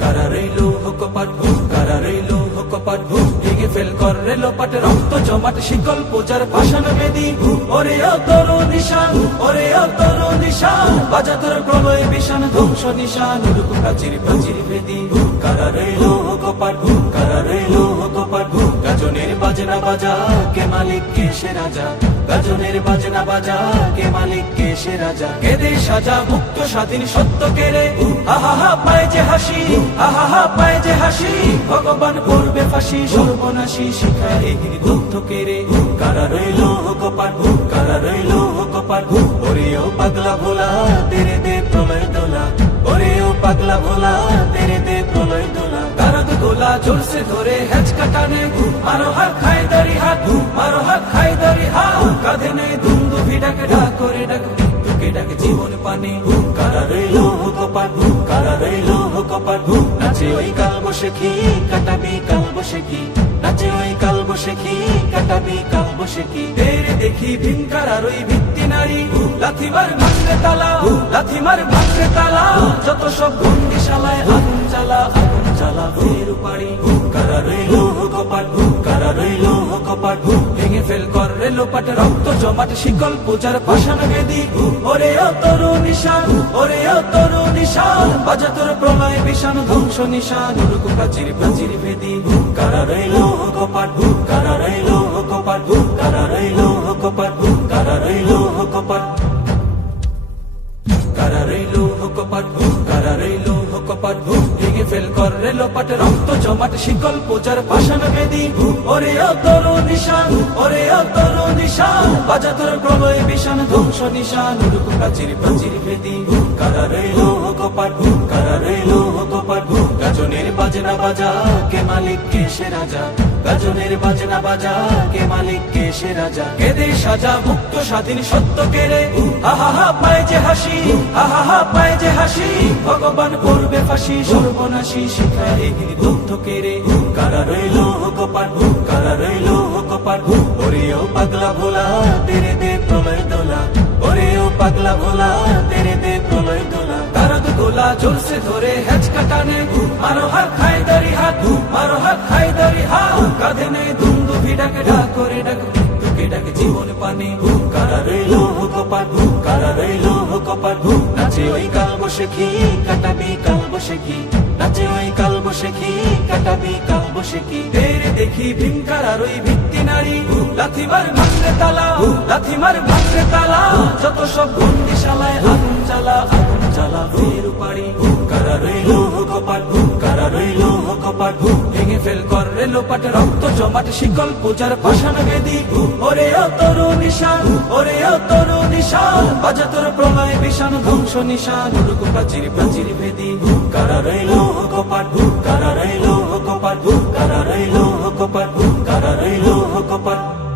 কারা রইল কপাট, কারা রইল কপাট, ভেঙে ফেল কর রেলোপাট, রক্ত জমাট শিকল পূজার পাষাণ বেদী, ওরে ও তরু নিশান, ওরে ও তরু নিশান, বাজা তোর প্রলয় বিষান ধ্বংস নিশান, উড়ুক প্রাচীর প্রাচীর বেদী, কারা রইল কপাট, কারা রইল কপাট, গাজনের বাজনা বাজা কে মালিক কে সে রাজা, গাজনের বাজনা বাজা কে মালিক কে সে রাজা, কেদে সাজা মুক্ত স্বাধীন সত্য কেড়ে, আহা পায় যে হাসি, আহা পায় যে হাসি, ভগবান করবে ফাঁসি সর্বনাশী, শিখায় এগিয়ে দগ্ধ কেড়ে, কারা রইল কপাট, কারা রইল কপাট, ওরে ও পাগলা ভোলা তেরে দে প্রলয় দোলা, ওরে ও পাগলা ভোলা তেরে দে প্রলয় দোলা, কারাদ গোলা জোরসে ধরে হ্যাচ কাটানে, মারো হাত খায় দাড়ি হাত, মারো হাত খায় দাড়ি হাত, কাঁধে নেই দুন্দু ভিডাকে ডাক করে ডাক মৃত্যুকে ডাকে জীবন পানে, কারা রইল কপাট, কারা রইল কপাট, নাচে ওই কাল বসে কি কাটাবি কাল বসে কি, নাচে ওই কাল বসে কি কাটাবি কাল বসে কি, তেরে দেখি ভিনকার আর ওই ভিত্তি নারী, লাথিমার ভাঙরে তালা, লাথিমার ভাঙরে তালা, যত সব বন্দিশালায় আগুন জ্বালা, আগুন জ্বালা ফের পাড়ি, কারা রইল কপাট, কারা রইল কপাট, ভেঙে ফেল কর রেলোপাট, রক্ত জমাট শিকল পূজার পাষাণ বেদী, ওরে ও তরু নিশান, ওরে ও তরু নিশান, বাজা তোর প্রলয় বিষান ধ্বংস নিশান, উড়ুক প্রাচীর প্রাচীর বেদী, কারা রইল কপাট, কারা রইল কপাট, কারা রইল কপাট, কারা রইল কপাট, কারা রইল কপাট, কারা রইল কপাট, ভেঙে ফেল কর রেলোপাট, রক্ত জমাট শিকল পূজার পাষাণ বেদী, ওরে ও তরু নিশান, ওরে ও তরু নিশান, বাজা তোর প্রলয় বিষান ধ্বংস নিশান, উড়ুক প্রাচীর প্রাচীর বেদী, কারা রইল কপাট, কারা রইল কপাট, গাজনের বাজনা বাজা কে মালিক কে সে রাজা, গাজনের বাজনা বাজা কে মালিক কে সে রাজা, কেদে সাজা মুক্ত স্বাধীন সত্য কেড়ে, আহা পায় যে হাসি, আহা পায় যে হাসি, ভগবান করবে ফাঁসি সর্বনাশী, শিখায় এগিয়ে দগ্ধ কেড়ে, কারা রইল কপাট, কারা রইল কপাট, ওরে ও পাগলা ভোলা তেরে দে প্রলয় দোলা, ওরে ও পাগলা ভোলা তেরে দে প্রলয় দোলা, কারাদ গোলা জোরসে ধরে হ্যাচ কাটানে, মারো হাত খায় দাড়ি হাত, মারো হাত খায় দাড়ি হাত, কাঁধে নেই দুন্দু ভিডাকে ডাক করে ডাক মৃত্যুকে ডাকে জীবন পানে, কারা রইল কপাট, কারা রইল কপাট, নাচে ওই কাল বসে কি কাটাবি কাল বসে কি, নাচে ওই কাল বসে কি কাটাবি কাল বসে কি, তেরে দেখি ভিনকার আর ওই ভিত্তি নারী, লাথিমার ভাঙরে তালা, লাথিমার ভাঙরে তালা, যত সব বন্দিশালায় আগুন জ্বালা, আগুন জ্বালা ফের পাড়ি, কারা রইল কপাট, কারা রইল কপাট, ভেঙে ফেল কর রেলোপাট, রক্ত জমাট শিকল পূজার পাষাণ বেদী, ওরে ও তরু নিশান, ওরে ও তরু নিশান, বাজা তোর প্রলয় বিষান ধ্বংস নিশান, উড়ুক প্রাচীর প্রাচীর বেদী, কারা রইল কপাট, কারা রইল কপাট, কারা রইল কপাট, কারা রইল কপাট।